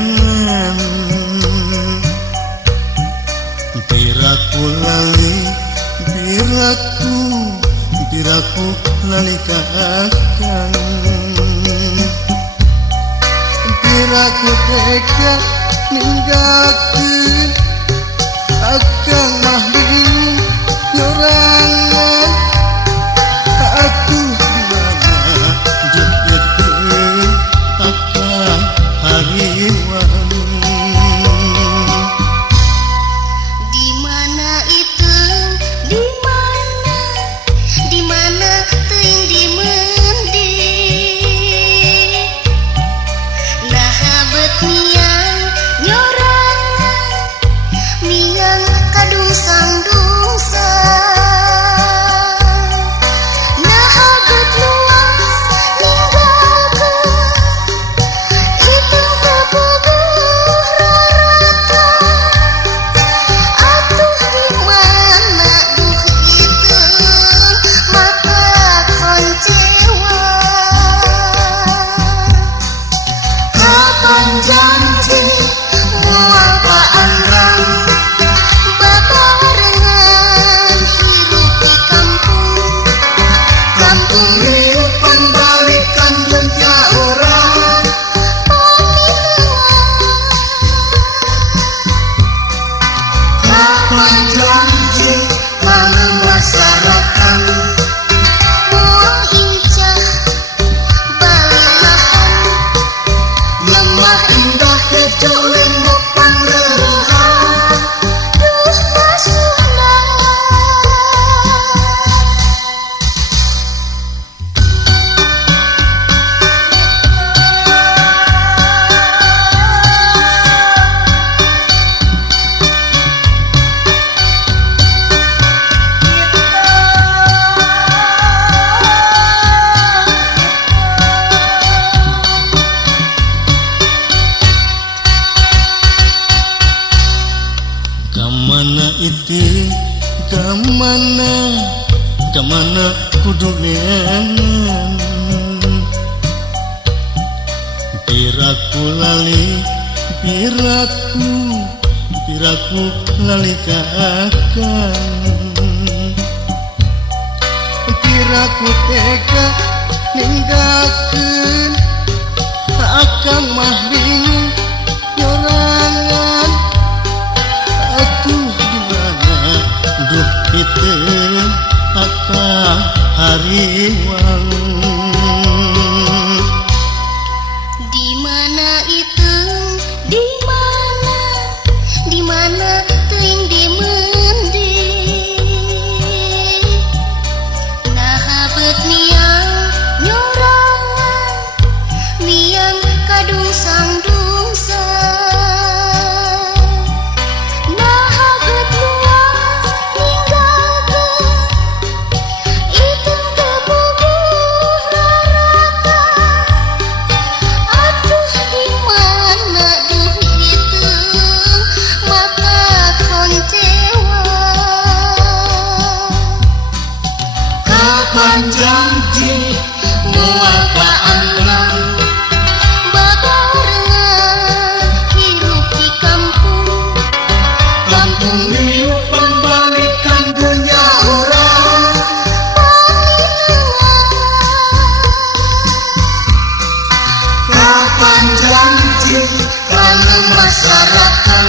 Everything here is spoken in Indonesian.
duneangan. Piraku lali, piraku lali ka akang. Piraku tega ninggalkeun akang mah bingung nyorangan. Atuh dimana dipikeun akang hariwang. Dimana itu, dimana teuing dimendi. Nah habet miang nyorangan, miang kadungsang-dungsang. Nah habet luas ninggalkeun hitung kabogoh rarata. Atuh dimana duh iteung mata koncewa. Kapan janji moal paanrang babarengan hirup di kampung. Kampung hirup pembalikan dunia orang pamilengan. Kapan janji kalau masyarakat moal incah balilahan. Lemah indah kejo lembut pangreuhan. Duh masuna. Kamana itu, kamana kudu neangan. Piraku lali, piraku lali ka akang. Piraku tega ninggalkeun akang mah bingung nyorangan. Atuh dimana duh iteung akang hariwang. Dimana itu, dimana teuing dimendi. Nah habet miang nyorangan, miang kadungsang-dungsang. Nah habet luas ninggalkeun hitung kabogoh rarata. Atuh dimana duh iteung mata koncewa. Kapan janji moal paanrang Babarengan hirup di kampung. kampung hirup pembalikan dunia orang Pamilengan. kapan janji kalau masyarakat